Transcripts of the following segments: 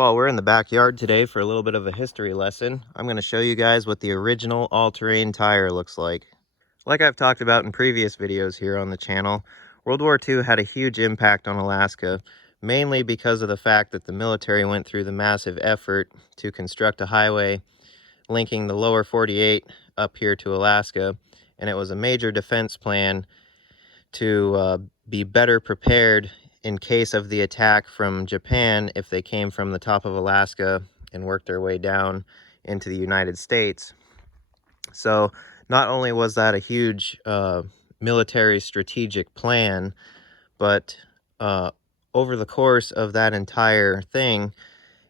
Well, we're in the backyard today for a little bit of a history lesson. I'm going to show you guys what the original all-terrain tire looks like. Like I've talked about in previous videos here on the channel, World War II had a huge impact on Alaska, mainly because of the fact that the military went through the massive effort to construct a highway linking the lower 48 up here to Alaska, and it was a major defense plan to be better prepared in case of the attack from Japan if they came from the top of Alaska and worked their way down into the United States. So not only was that a huge military strategic plan, but over the course of that entire thing,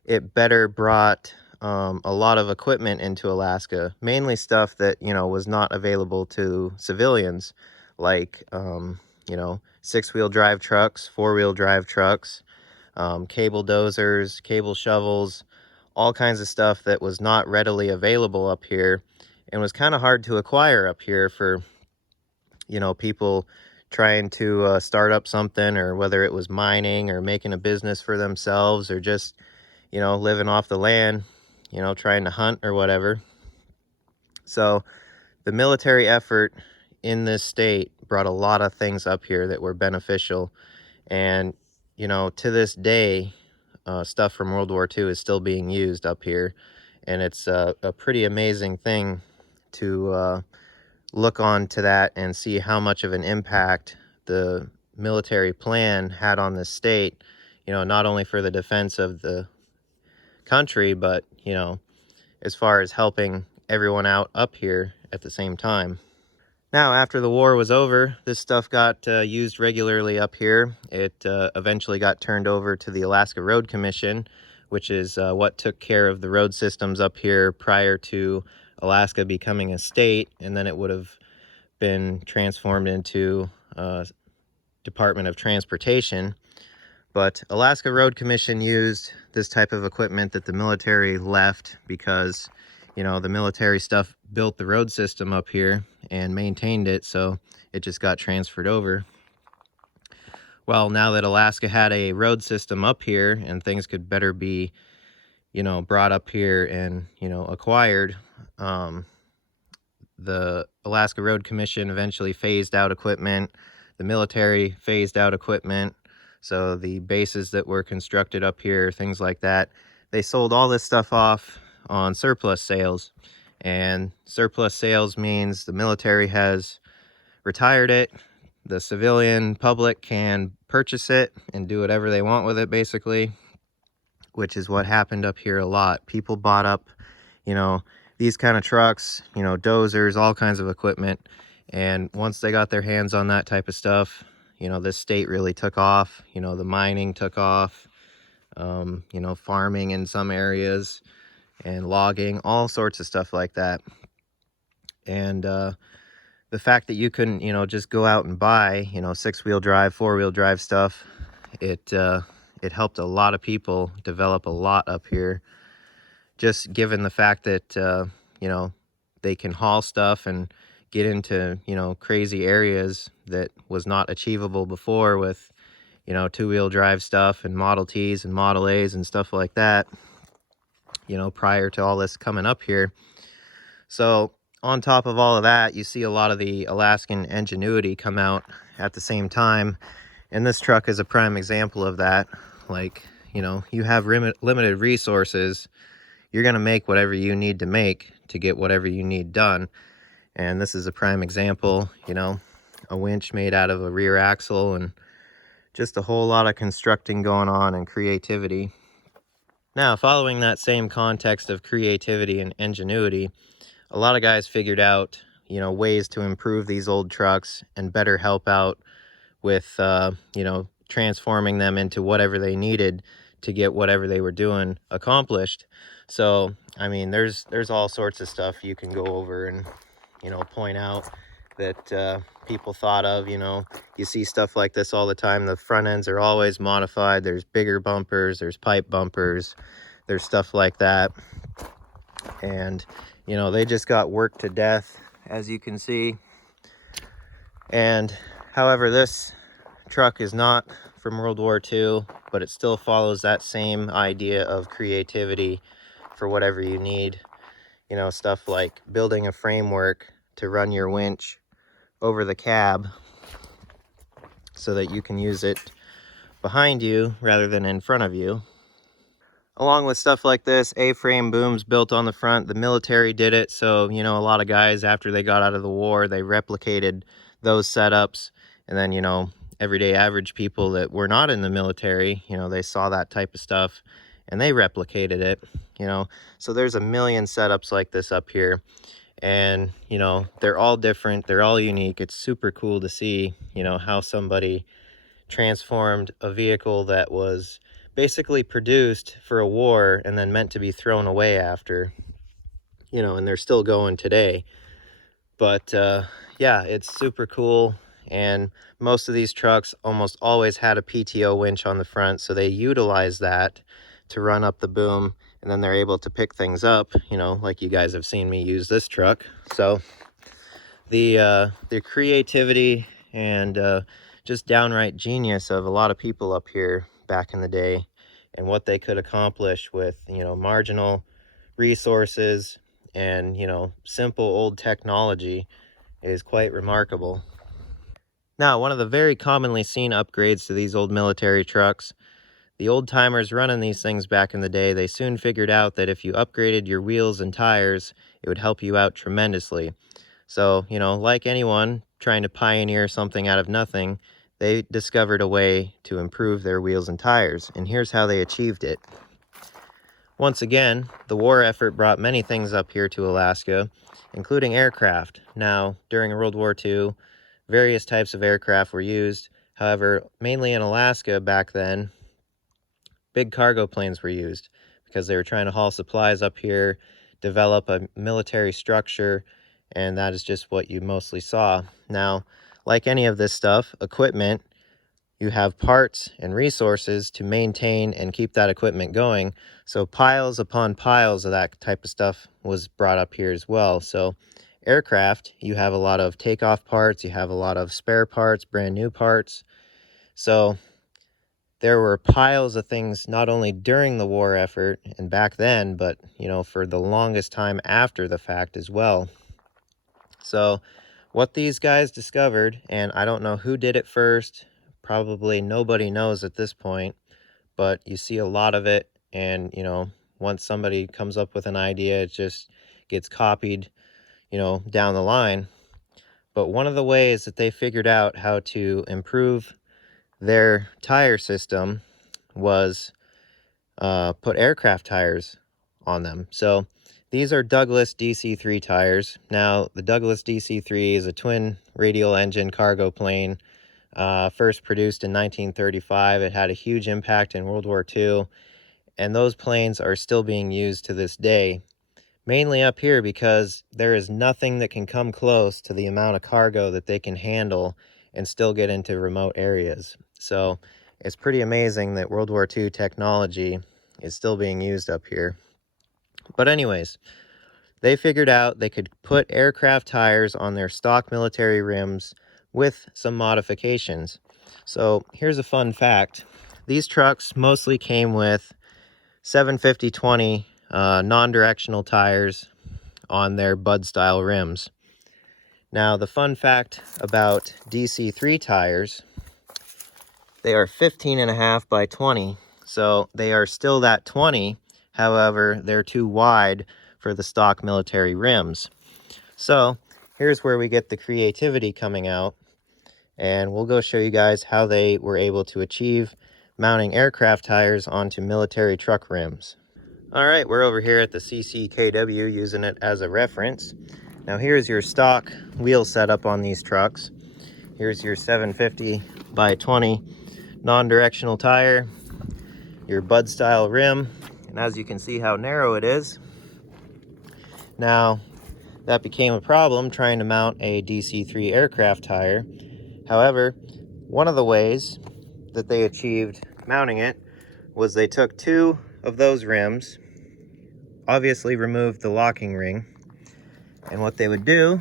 it better brought a lot of equipment into Alaska, mainly stuff that, was not available to civilians, like, six-wheel drive trucks, four-wheel drive trucks, cable dozers, cable shovels, all kinds of stuff that was not readily available up here and was kind of hard to acquire up here for, people trying to start up something, or whether it was mining or making a business for themselves, or just living off the land, trying to hunt or whatever. So the military effort in this state brought a lot of things up here that were beneficial. And, to this day, stuff from World War II is still being used up here. And it's a pretty amazing thing to look on to that and see how much of an impact the military plan had on the state, not only for the defense of the country, but as far as helping everyone out up here at the same time. Now, after the war was over, this stuff got used regularly up here. It eventually got turned over to the Alaska Road Commission, which is what took care of the road systems up here prior to Alaska becoming a state, and then it would have been transformed into Department of Transportation. But Alaska Road Commission used this type of equipment that the military left because, the military stuff built the road system up here and maintained it, so it just got transferred over. Well, now that Alaska had a road system up here and things could better be, brought up here and, acquired, the Alaska Road Commission eventually phased out equipment. The military phased out equipment. So the bases that were constructed up here, things like that, they sold all this stuff off on surplus sales. And surplus sales means the military has retired it. The civilian public can purchase it and do whatever they want with it, basically, which is what happened up here a lot. People bought up, these kind of trucks, dozers, all kinds of equipment. And once they got their hands on that type of stuff, this state really took off. The mining took off, farming in some areas, and logging, all sorts of stuff like that. And the fact that you couldn't, just go out and buy, six-wheel drive, four-wheel drive stuff, it helped a lot of people develop a lot up here, just given the fact that, they can haul stuff and get into, crazy areas that was not achievable before with, two-wheel drive stuff and Model Ts and Model As and stuff like that, prior to all this coming up here. So on top of all of that, you see a lot of the Alaskan ingenuity come out at the same time. And this truck is a prime example of that. Like, you have limited resources. You're going to make whatever you need to make to get whatever you need done. And this is a prime example, a winch made out of a rear axle, and just a whole lot of constructing going on and creativity. Now, following that same context of creativity and ingenuity, a lot of guys figured out, ways to improve these old trucks and better help out with, transforming them into whatever they needed to get whatever they were doing accomplished. So, I mean, there's all sorts of stuff you can go over and, point out that people thought of. You see stuff like this all the time. The front ends are always modified. There's bigger bumpers, there's pipe bumpers, there's stuff like that. And, they just got worked to death, as you can see. And however, this truck is not from World War II, but it still follows that same idea of creativity for whatever you need. You know, stuff like building a framework to run your winch over the cab so that you can use it behind you rather than in front of you. Along with stuff like this, A-frame booms built on the front. The military did it, so, you know, a lot of guys, after they got out of the war, they replicated those setups. And then, you know, everyday average people that were not in the military, you know, they saw that type of stuff and they replicated it, you know. So there's a million setups like this up here. And, you know, they're all different. They're all unique. It's super cool to see, you know, how somebody transformed a vehicle that was basically produced for a war and then meant to be thrown away after, you know, and they're still going today. But yeah, it's super cool. And most of these trucks almost always had a PTO winch on the front, so they utilize that to run up the boom, and then they're able to pick things up, you know, like you guys have seen me use this truck. So the creativity and just downright genius of a lot of people up here back in the day, and what they could accomplish with, you know, marginal resources and, you know, simple old technology is quite remarkable. Now, one of the very commonly seen upgrades to these old military trucks, the old timers running these things back in the day, they soon figured out that if you upgraded your wheels and tires, it would help you out tremendously. So, you know, like anyone trying to pioneer something out of nothing, they discovered a way to improve their wheels and tires, and here's how they achieved it. Once again, the war effort brought many things up here to Alaska, including aircraft. Now, during World War II, various types of aircraft were used. However, mainly in Alaska back then, big cargo planes were used because they were trying to haul supplies up here, develop a military structure, and that is just what you mostly saw. Now, like any of this stuff, equipment, you have parts and resources to maintain and keep that equipment going. So piles upon piles of that type of stuff was brought up here as well. So aircraft, you have a lot of takeoff parts, you have a lot of spare parts, brand new parts. So there were piles of things not only during the war effort and back then, but, you know, for the longest time after the fact as well. So what these guys discovered, and I don't know who did it first, probably nobody knows at this point, but you see a lot of it, and, you know, once somebody comes up with an idea, it just gets copied, you know, down the line. But one of the ways that they figured out how to improve their tire system was put aircraft tires on them. So these are Douglas DC-3 tires. Now, the Douglas DC-3 is a twin radial engine cargo plane, first produced in 1935. It had a huge impact in World War II, and those planes are still being used to this day, mainly up here because there is nothing that can come close to the amount of cargo that they can handle and still get into remote areas. So it's pretty amazing that World War II technology is still being used up here. But anyways, they figured out they could put aircraft tires on their stock military rims with some modifications. So here's a fun fact. These trucks mostly came with 750/20 non-directional tires on their Bud style rims. Now, the fun fact about DC-3 tires, they are 15.5 by 20. So they are still that 20. However, they're too wide for the stock military rims. So here's where we get the creativity coming out. And we'll go show you guys how they were able to achieve mounting aircraft tires onto military truck rims. All right, we're over here at the CCKW using it as a reference. Now here's your stock wheel setup on these trucks. Here's your 750 by 20 non-directional tire, your Bud style rim, and as you can see how narrow it is. Now that became a problem trying to mount a DC-3 aircraft tire. However, one of the ways that they achieved mounting it was they took two of those rims, obviously removed the locking ring, and what they would do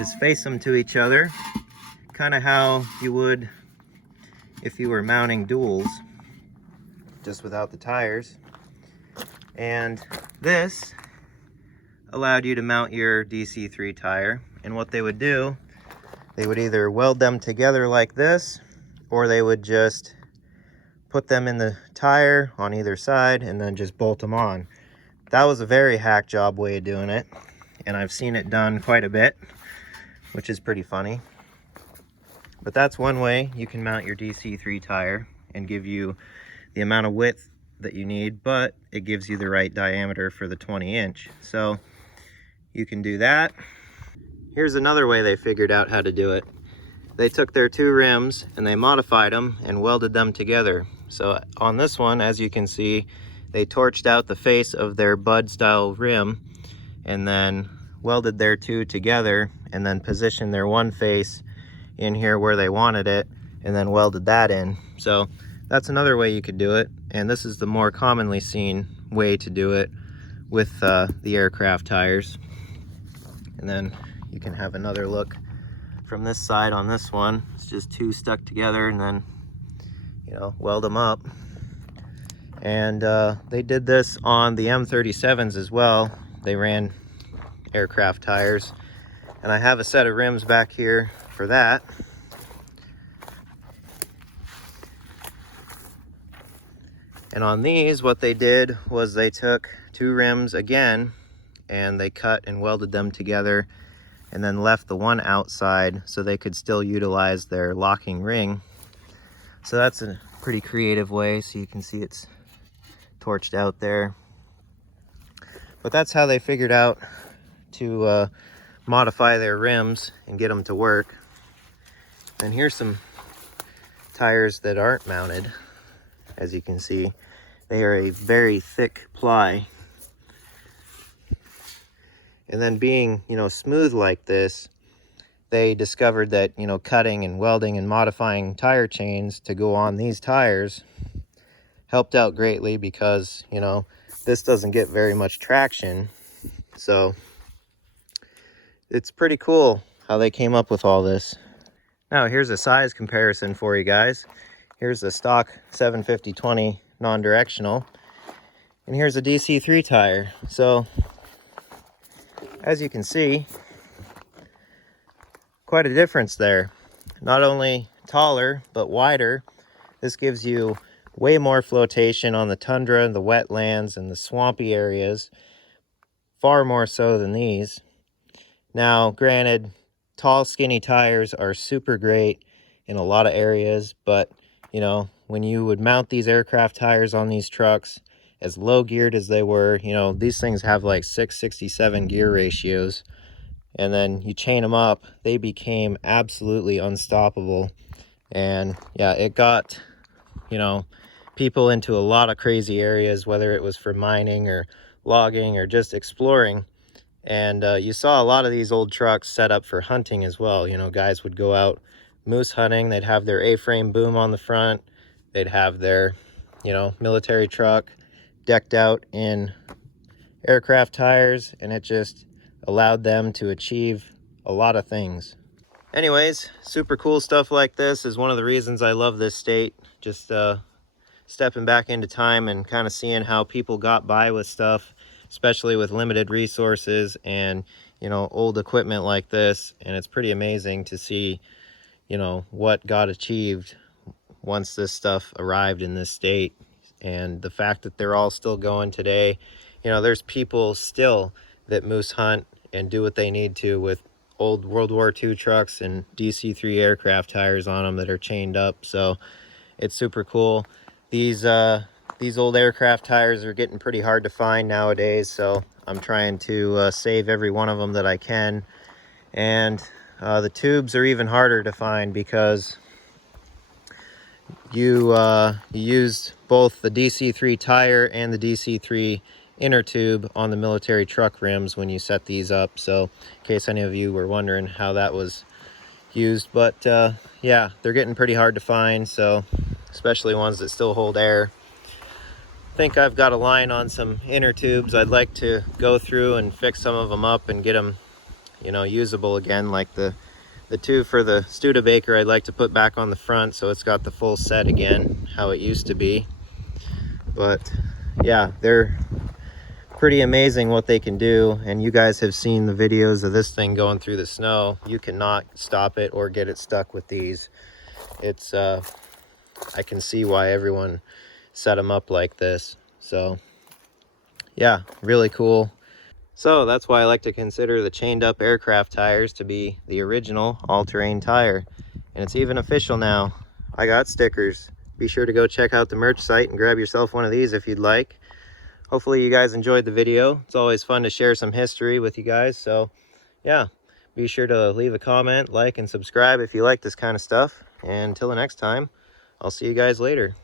is face them to each other, kind of how you would if you were mounting duals, just without the tires. And this allowed you to mount your DC3 tire. And what they would do, they would either weld them together like this, or they would just put them in the tire on either side and then just bolt them on. That was a very hack job way of doing it, and I've seen it done quite a bit, which is pretty funny. But that's one way you can mount your DC3 tire and give you the amount of width that you need, but it gives you the right diameter for the 20-inch. So you can do that. Here's another way they figured out how to do it. They took their two rims and they modified them and welded them together. So on this one, as you can see, they torched out the face of their Bud style rim and then welded their two together and then positioned their one face in here where they wanted it and then welded that in. So that's another way you could do it, and this is the more commonly seen way to do it with the aircraft tires. And then you can have another look from this side on this one. It's just two stuck together and then, you know, weld them up. And they did this on the M37s as well. They ran aircraft tires, and I have a set of rims back here for that. And on these, what they did was they took two rims again and they cut and welded them together and then left the one outside so they could still utilize their locking ring. So that's a pretty creative way. So you can see it's torched out there. But that's how they figured out to modify their rims and get them to work. And here's some tires that aren't mounted. As you can see, they are a very thick ply. And then being, you know, smooth like this, they discovered that, you know, cutting and welding and modifying tire chains to go on these tires helped out greatly because, you know, this doesn't get very much traction. So it's pretty cool how they came up with all this. Now here's a size comparison for you guys. Here's the stock 750/20 non-directional, and here's a DC3 tire. So as you can see, quite a difference there. Not only taller, but wider. This gives you way more flotation on the tundra, the wetlands, and the swampy areas. Far more so than these. Now, granted, tall, skinny tires are super great in a lot of areas, but, you know, when you would mount these aircraft tires on these trucks, as low geared as they were, you know, these things have like 667 gear ratios, and then you chain them up, they became absolutely unstoppable. And yeah, it got, you know, people into a lot of crazy areas, whether it was for mining or logging or just exploring. And you saw a lot of these old trucks set up for hunting as well. You know, guys would go out moose hunting, they'd have their A-frame boom on the front, they'd have their, you know, military truck decked out in aircraft tires, and it just allowed them to achieve a lot of things. Anyways, super cool stuff like this is one of the reasons I love this state. Just stepping back into time and kind of seeing how people got by with stuff, especially with limited resources and, you know, old equipment like this. And it's pretty amazing to see, you know, what got achieved once this stuff arrived in this state. And the fact that they're all still going today. You know, there's people still that moose hunt and do what they need to with old World War II trucks and DC3 aircraft tires on them that are chained up. So it's super cool. These old aircraft tires are getting pretty hard to find nowadays, so I'm trying to save every one of them that I can. And the tubes are even harder to find because you used both the DC3 tire and the DC3 inner tube on the military truck rims when you set these up. So in case any of you were wondering how that was used, but yeah, they're getting pretty hard to find, so especially ones that still hold air. I think I've got a line on some inner tubes. I'd like to go through and fix some of them up and get them, you know, usable again, like the The two for the Studebaker I'd like to put back on the front so it's got the full set again, how it used to be. But yeah, they're pretty amazing what they can do, and you guys have seen the videos of this thing going through the snow. You cannot stop it or get it stuck with these. It's I can see why everyone set them up like this. So yeah, really cool. So that's why I like to consider the chained up aircraft tires to be the original all-terrain tire. And it's even official now. I got stickers. Be sure to go check out the merch site and grab yourself one of these if you'd like. Hopefully you guys enjoyed the video. It's always fun to share some history with you guys. So yeah, be sure to leave a comment, like, and subscribe if you like this kind of stuff. And until the next time, I'll see you guys later.